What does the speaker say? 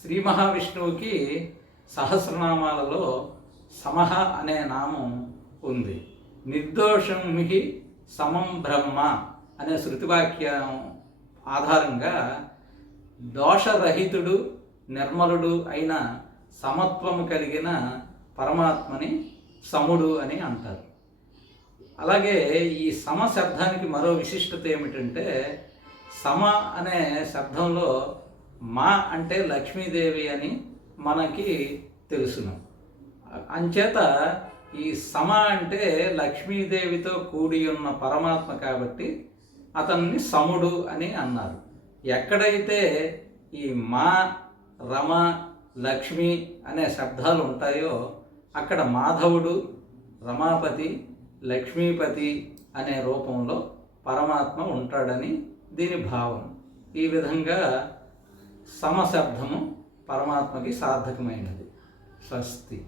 శ్రీ మహావిష్ణువుకి సహస్రనామాలలో సమహ అనే నామం ఉంది. నిర్దోషం మిహి సమం బ్రహ్మ అనే శృతివాక్యం ఆధారంగా దోషరహితుడు నిర్మలుడు అయిన సమత్వము కలిగిన పరమాత్మని సముడు అని అంటారు. అలాగే ఈ సమ శబ్దానికి మరో విశిష్టత ఏమిటంటే సమ అనే శబ్దంలో మా అంటే లక్ష్మీదేవి అని మనకి తెలుసును. అంచేత ఈ సమ అంటే లక్ష్మీదేవితో కూడి ఉన్న పరమాత్మ కాబట్టి అతన్ని సముడు అని అన్నారు. ఎక్కడైతే ఈ మా రమ లక్ష్మి అనే శబ్దాలు ఉంటాయో అక్కడ మాధవుడు రమాపతి లక్ష్మీపతి అనే రూపంలో పరమాత్మ ఉంటాడని దీని భావం. ఈ విధంగా సమశబ్దము పరమాత్మకి సార్థకమైనది. స్వస్తి.